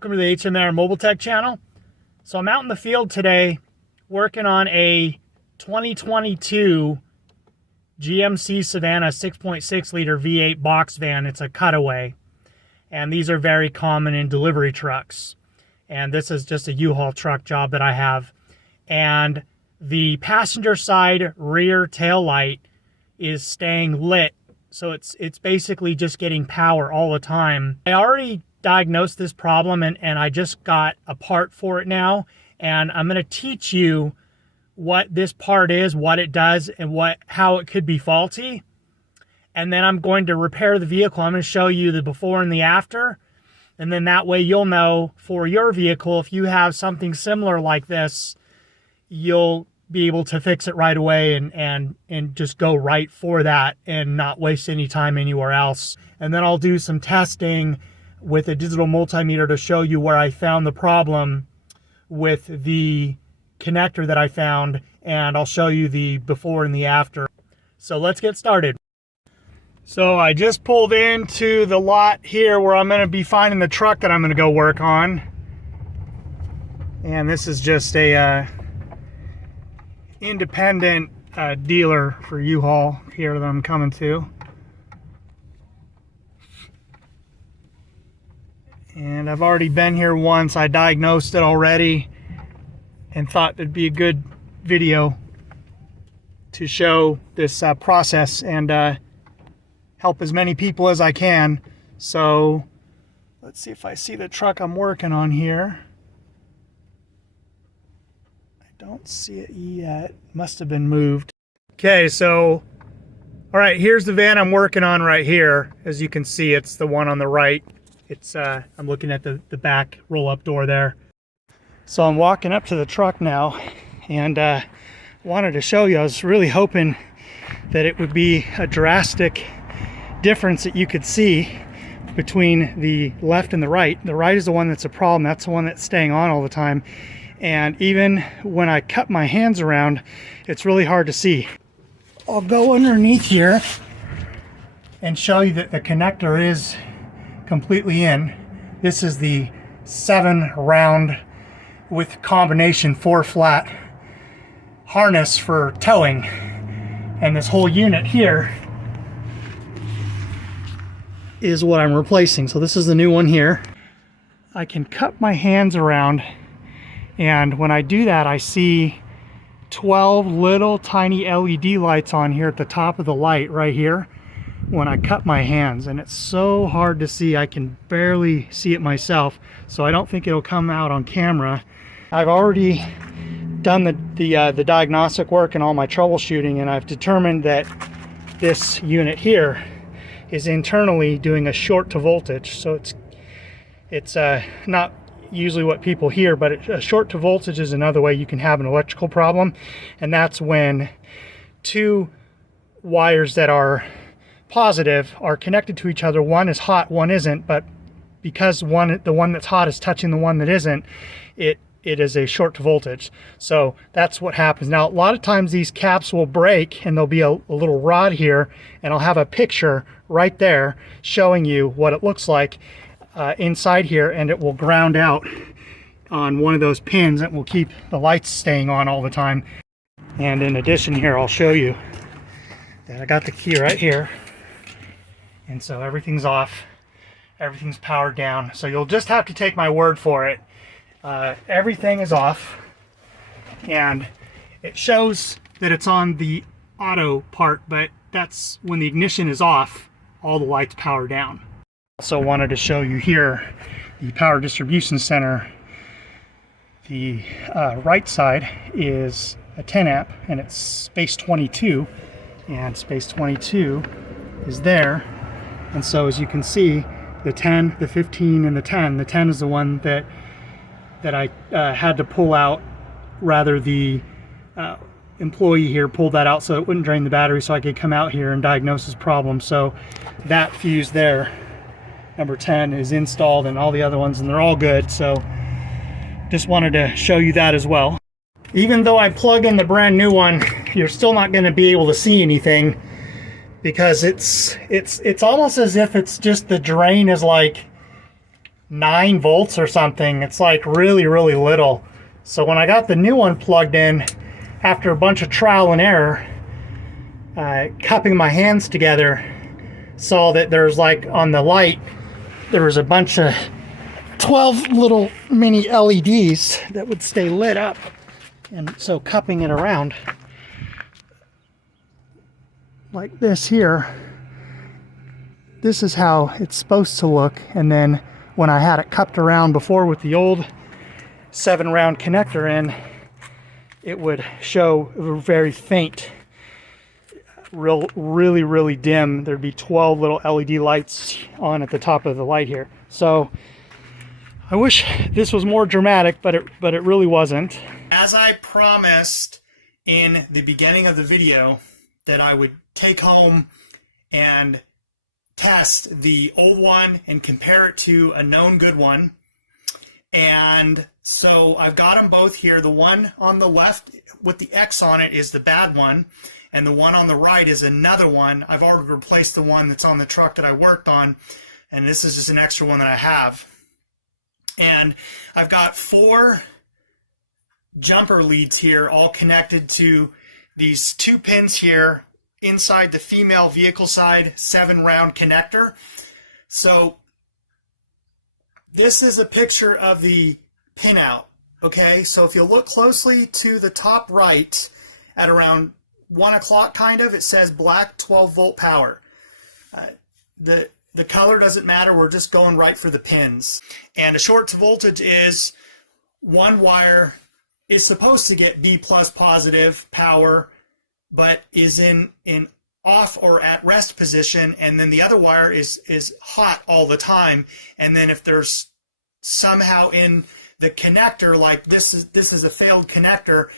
welcome to the HMAR Mobile Tech channel. So I'm out in the field today working on a 2022 GMC Savannah 6.6 liter V8 box van. It's a cutaway, and these are very common in delivery trucks. And this is just a U-Haul truck job that I have. And the passenger side rear tail light is staying lit, so it's basically just getting power all the time. I already diagnosed this problem and I just got a part for it now, and I'm going to teach you what this part is, what it does, and how it could be faulty. And then I'm going to repair the vehicle. I'm going to show you the before and the after, and then that way you'll know for your vehicle, if you have something similar like this, you'll be able to fix it right away and just go right for that and not waste any time anywhere else. And then I'll do some testing with a digital multimeter to show you where I found the problem with the connector that I found, and I'll show you the before and the after. So let's get started. So I just pulled into the lot here where I'm going to be finding the truck that I'm going to go work on. And this is just a independent dealer for U-Haul here that I'm coming to. And I've already been here once. I diagnosed it already and thought it'd be a good video to show this process and help as many people as I can. So let's see if I see the truck I'm working on here. I don't see it yet. Must have been moved. Okay, so all right, here's the van I'm working on right here. As you can see, it's the one on the right. It's I'm looking at the back roll-up door there. So I'm walking up to the truck now, and wanted to show you. I was really hoping that it would be a drastic difference that you could see between the left and the right. The right is the one that's a problem. That's the one that's staying on all the time. And even when I cut my hands around, it's really hard to see. I'll go underneath here and show you that the connector is completely in. This is the 7-round with combination 4-flat harness for towing. And this whole unit here is what I'm replacing. So this is the new one here. I can cut my hands around, and when I do that, I see 12 little tiny LED lights on here at the top of the light right here when I cut my hands, and it's so hard to see. I can barely see it myself, so I don't think it'll come out on camera. I've already done the diagnostic work and all my troubleshooting, and I've determined that this unit here is internally doing a short to voltage. So it's not usually what people hear, but a short to voltage is another way you can have an electrical problem, and that's when two wires that are positive are connected to each other. One is hot, one isn't, but because the one that's hot is touching the one that isn't, it is a short to voltage. So that's what happens. Now, a lot of times these caps will break, and there'll be a little rod here, and I'll have a picture right there showing you what it looks like inside here, and it will ground out on one of those pins that will keep the lights staying on all the time. And in addition here, I'll show you that I got the key right here, and so everything's off, everything's powered down. So you'll just have to take my word for it. Everything is off, and it shows that it's on the auto part, but that's when the ignition is off, all the lights power down. Also wanted to show you here the power distribution center. The right side is a 10 amp, and it's space 22, and space 22 is there. And so as you can see, the 10, the 15, and the 10 is the one that I had to pull out. Rather, the employee here pulled that out so it wouldn't drain the battery, so I could come out here and diagnose this problem. So that fuse there, number 10, is installed, and all the other ones, and they're all good. So just wanted to show you that as well. Even though I plug in the brand new one, you're still not going to be able to see anything, because it's almost as if it's just the drain is like 9 volts or something. It's like really, really little. So when I got the new one plugged in, after a bunch of trial and error, cupping my hands together, saw that there's like on the light, there was a bunch of 12 little mini LEDs that would stay lit up. And so cupping it around like this here, this is how it's supposed to look. And then when I had it cupped around before with the old 7-round connector in, it would show very faint, really dim. There'd be 12 little LED lights on at the top of the light here. So I wish this was more dramatic, but it really wasn't. As I promised in the beginning of the video that I would take home and test the old one and compare it to a known good one. And so I've got them both here. The one on the left with the X on it is the bad one, and the one on the right is another one. I've already replaced the one that's on the truck that I worked on, and this is just an extra one that I have. And I've got 4 jumper leads here, all connected to these 2 pins here inside the female vehicle side 7-round connector. So this is a picture of the pinout. Okay, so if you look closely to the top right at around 1 o'clock kind of, it says black 12 volt power. The color doesn't matter, we're just going right for the pins. And a short to voltage is one wire is supposed to get B+ positive power, but is in off or at rest position, and then the other wire is hot all the time. And then if there's somehow in the connector, like this is a failed connector,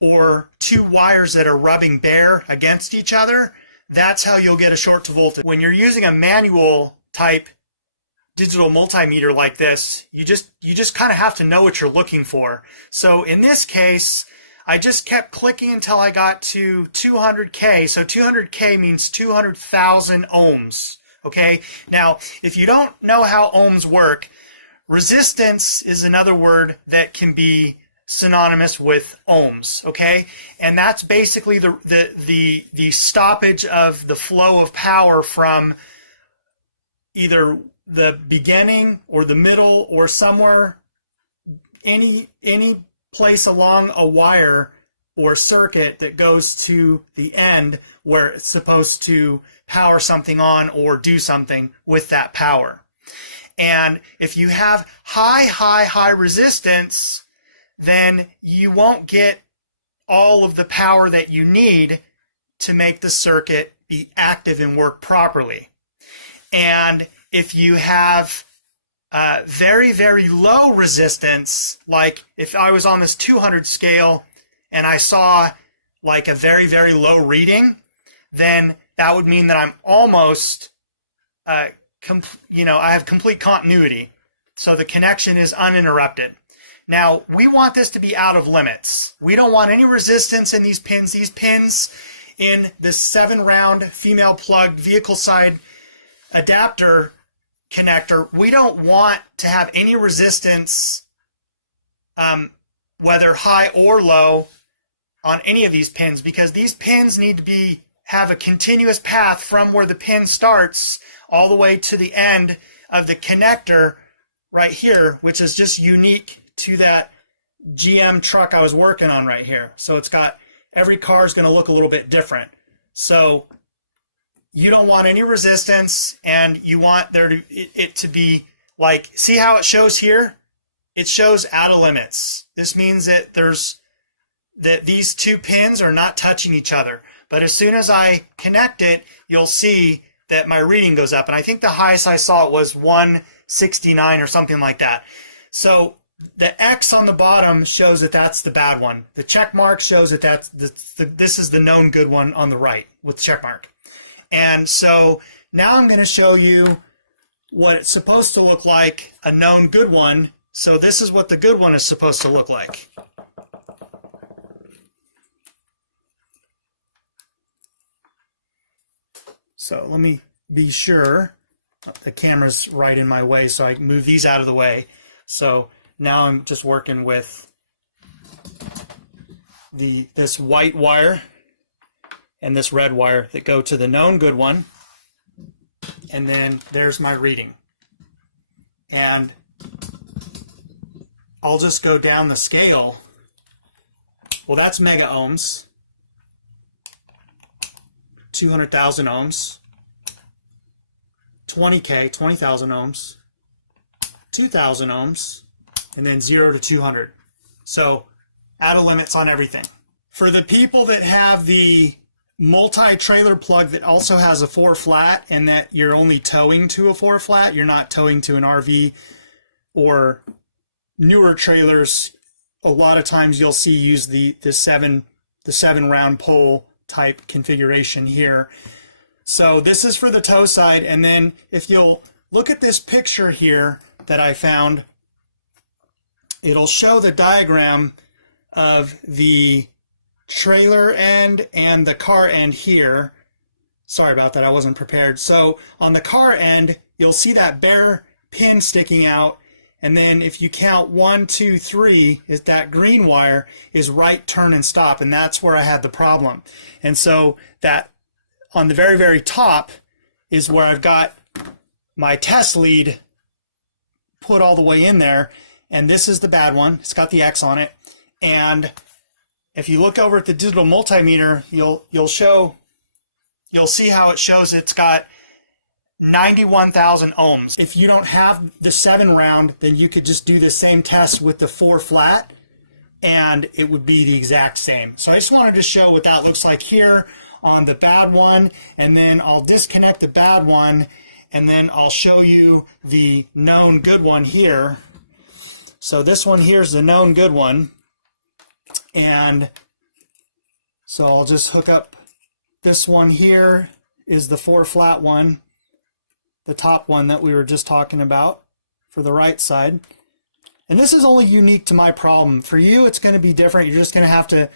or 2 wires that are rubbing bare against each other, that's how you'll get a short to voltage. When you're using a manual type digital multimeter like this, you just kind of have to know what you're looking for. So in this case, I just kept clicking until I got to 200K. So 200K means 200,000 ohms. Okay, now if you don't know how ohms work, resistance is another word that can be synonymous with ohms. Okay, and that's basically the stoppage of the flow of power from either the beginning or the middle or somewhere, any place along a wire or circuit that goes to the end where it's supposed to power something on or do something with that power. And if you have high resistance, then you won't get all of the power that you need to make the circuit be active and work properly. And if you have very low resistance, like if I was on this 200 scale and I saw like a very low reading, then that would mean that I'm almost, I have complete continuity. So the connection is uninterrupted. Now, we want this to be out of limits. We don't want any resistance in these pins. These pins in this 7-round female plugged vehicle side adapter connector, we don't want to have any resistance, whether high or low, on any of these pins, because these pins need to have a continuous path from where the pin starts all the way to the end of the connector right here, which is just unique to that GM truck I was working on right here. So it's got, every car is going to look a little bit different. So you don't want any resistance, and you want it to be like, see how it shows here? It shows out of limits. This means that these 2 pins are not touching each other. But as soon as I connect it, you'll see that my reading goes up. And I think the highest I saw it was 169 or something like that. So the X on the bottom shows that that's the bad one. The check mark shows that this is the known good one on the right with check mark. And so now I'm going to show you what it's supposed to look like, a known good one. So this is what the good one is supposed to look like. So let me be sure the camera's right in my way, so I move these out of the way. So now I'm just working with this white wire and this red wire that go to the known good one, and then there's my reading. And I'll just go down the scale. Well, that's mega ohms, 200,000 ohms, 20K, 20,000 ohms, 2,000 ohms, and then 0 to 200. So out of limits on everything. For the people that have the multi-trailer plug that also has a 4 flat and that you're only towing to a 4 flat, you're not towing to an RV or newer trailers, a lot of times you'll see use the 7-round pole type configuration here. So this is for the tow side, and then if you'll look at this picture here that I found, it'll show the diagram of the trailer end and the car end here. Sorry about that, I wasn't prepared. So on the car end, you'll see that bare pin sticking out, and then if you count 1, 2, 3, is that green wire is right turn and stop, and that's where I had the problem. And so that on the very, very top is where I've got my test lead put all the way in there, and this is the bad one. It's got the X on it. And if you look over at the digital multimeter, you'll see how it shows it's got 91,000 ohms. If you don't have the 7-round, then you could just do the same test with the 4 flat and it would be the exact same. So I just wanted to show what that looks like here on the bad one, and then I'll disconnect the bad one and then I'll show you the known good one here. So this one here is the known good one, and so I'll just hook up this one here is the 4 flat one, the top one that we were just talking about for the right side. And this is only unique to my problem. For you, it's going to be different. You're just going to have to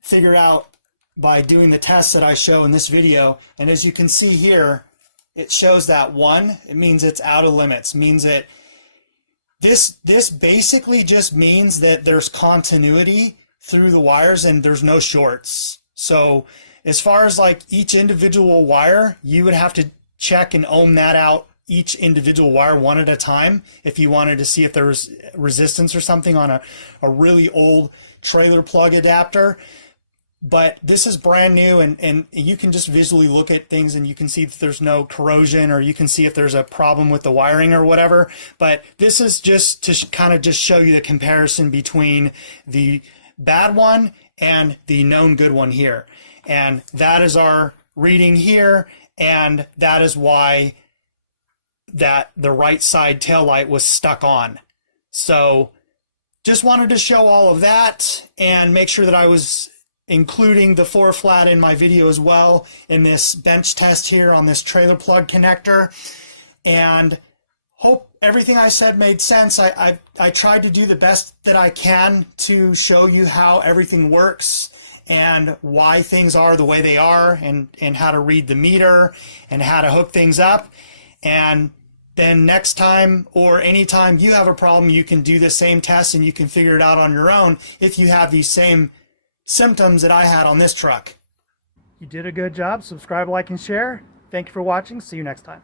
figure out by doing the tests that I show in this video. And as you can see here, it shows that 1. It means it's out of limits. It means that this basically just means that there's continuity through the wires and there's no shorts. So as far as like each individual wire, you would have to check and ohm that out, each individual wire one at a time, if you wanted to see if there was resistance or something on a really old trailer plug adapter. But this is brand new, and you can just visually look at things and you can see if there's no corrosion, or you can see if there's a problem with the wiring or whatever. But this is just to kind of just show you the comparison between the bad one and the known good one here. And that is our reading here, and that is why that the right side tail light was stuck on. So just wanted to show all of that and make sure that I was including the 4 flat in my video as well in this bench test here on this trailer plug connector. And hope everything I said made sense. I tried to do the best that I can to show you how everything works and why things are the way they are, and how to read the meter and how to hook things up. And then next time or anytime you have a problem, you can do the same test and you can figure it out on your own if you have these same symptoms that I had on this truck. You did a good job. Subscribe, like, and share. Thank you for watching. See you next time.